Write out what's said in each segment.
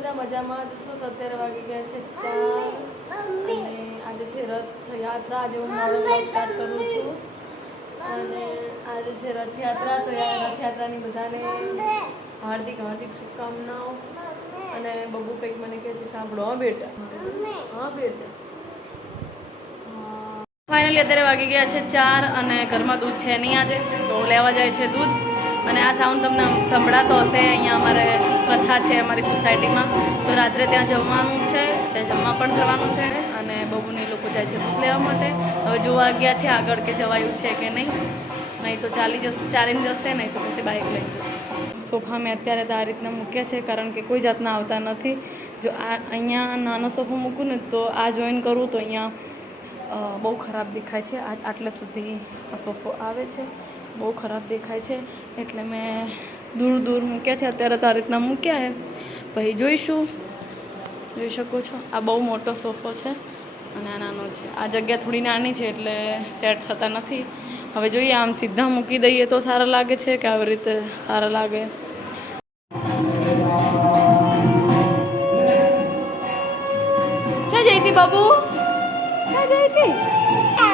બધા મજામાં જ શું અત્યારે વાગી ગયા છે ચાર અને આજે છે રથયાત્રા આજે હું મારો બ્લોગ સ્ટાર્ટ કરું છું. અને આજે છે રથયાત્રા તો રથયાત્રાની બધાને હાર્દિક હાર્દિક શુભકામનાઓ. અને બબુ કંઈક મને કહે છે સાંભળો હા બેટા. હા બેટા. ફાઇનલી અત્યારે વાગી ગયા છે ચાર અને ઘરમાં દૂધ છે નહીં આજે. તો લેવા જાય છે દૂધ. અને આ સાઉન્ડ તમને સંભળાતો હશે. અહીંયા અમારે કથા છે અમારી સોસાયટીમાં. તો રાત્રે ત્યાં જમવાનું છે, ત્યાં જમવા પણ જવાનું છે અને બબુને લોકો જાય છે દૂધ લેવા માટે. હવે જોવા ગયા છે આગળ કે જવાયું છે કે નહીં. નહીં તો ચાલી જશે, ચાલીને જશે, નહીં તો પછી બાઇક લઈ જશે. સોફા મેં અત્યારે તો આ રીતના મૂક્યા છે, કારણ કે કોઈ જાતના આવતા નથી. જો આ અહીંયા નાનો સોફો મૂકું ને તો આ જોઈન કરું તો અહીંયા બહુ ખરાબ દેખાય છે. આટલા સુધી સોફો આવે છે. બહુ ખરાબ દેખાય છે. એટલે મેં દૂર દૂર મૂક્યા છે. અત્યારે તો આ મૂક્યા છે. પછી જોઈશું. જોઈ શકો છો. આ બહુ મોટો સોફો છે અને આ નાનો છે. આ જગ્યા થોડી નાની છે એટલે સેટ થતા નથી. હવે જોઈએ, આમ સીધા મૂકી દઈએ તો સારા લાગે છે કે આવી રીતે સારા લાગે? જય જયતી બાબુ. ક્યાં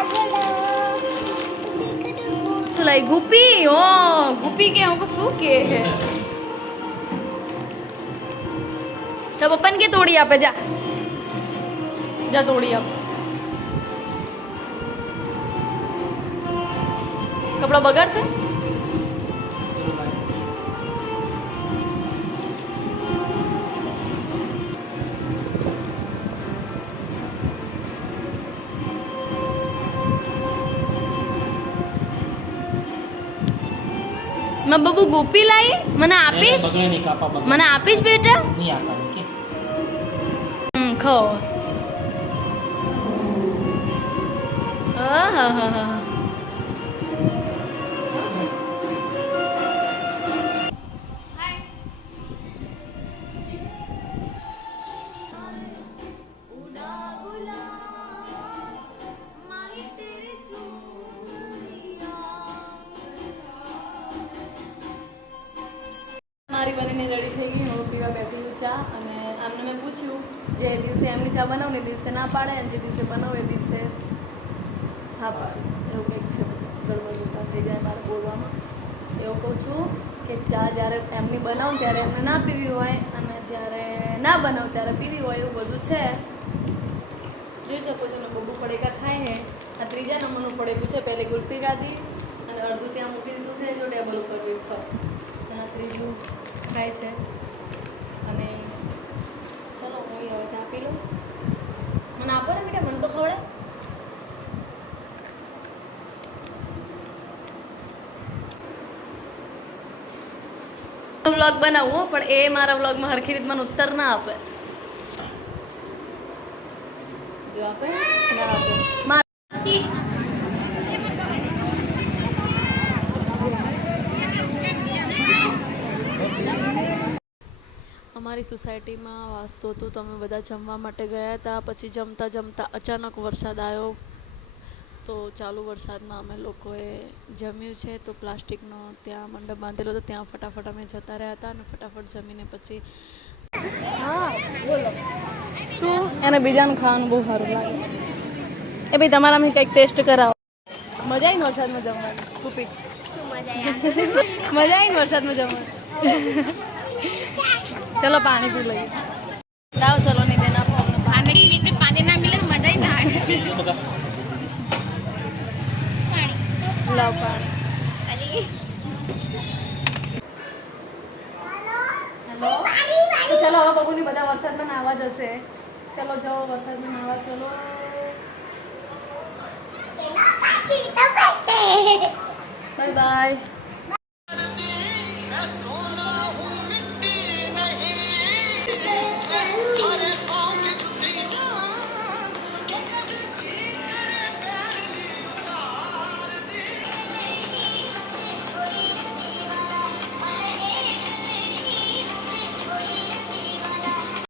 लाई गुपी ओ गुपी के हमको सूखे है। तब अपन के तोड़ी आप जा। जा तोड़ी आप कपड़ा बगड़ से? મેં બબુ ગોપી લાવી મને આપીશ? મને આપીશ બેટા? ખો હા હા હા ખો મારી બનીને રેડી થઈ ગઈ, હું પીવા બેઠી છું ચા અને આમને મેં પૂછ્યું જે દિવસે એમની ચા બનાવું ને દિવસે ના પાડે અને જે દિવસે બનાવું એ દિવસે હા પાડે એવું કંઈક છે ગડબડ થઈ જાય મારે બોલવામાં. એવું કહું છું કે ચા જ્યારે એમની બનાવું ત્યારે એમને ના પીવી હોય અને જ્યારે ના બનાવું ત્યારે પીવી હોય એવું બધું છે. જોઈ શકો છો ને બબુ પડેકા ખાય હે આ ત્રીજા નંબરનું પડેકું છે, પહેલી ગુલ્ફી ખાધી અને અડધું ત્યાં મૂકી દીધું છે, જો ટેબલ ઉપર વેફર. અને ત્રીજું ખાય છે. અને ચલો હું હવે ચા પી લઉં. મને આપો ને બેટા મને તો ખવડે. વ્લોગ બનાવું હો, પણ એ મારા વ્લોગમાં હરખી રીત મને ઉત્તર ના આપે. જો આપે મા- અમારી સોસાયટીમાં વાસ્તુ હતું તો અમે બધા જમવા માટે ગયા હતા પછી જમતા જમતા અચાનક વરસાદ આવ્યો. તો ચાલુ વરસાદમાં અમે લોકોએ જમ્યું છે તો પ્લાસ્ટિકનો ત્યાં મંડપ બાંધેલો હતો ત્યાં ફટાફટ અમે જતા રહ્યા હતા અને ફટાફટ જમીને પછી હા બોલો. શું? એને બીજાનું ખાવાનું બહુ સારું લાગે. એ ભાઈ તમારા મેં કંઈક ટેસ્ટ કરાવો. મજા આવી વરસાદમાં જમવાની? કુપી મજા આવી? વરસાદમાં જમવાની? ચલો પાણી પી લઈએ લાવ સલોની બેન આપો અમને પાણી. આને મીઠ में पानी ना मिले तो मजा ही ना आए લાવ પાણી अरे હેલો તો ચલો હવે બબુની બધા વરસાદમાં નાહવા જશે ચલો જાઓ વરસાદમાં નાહવા ચલો બાય બાય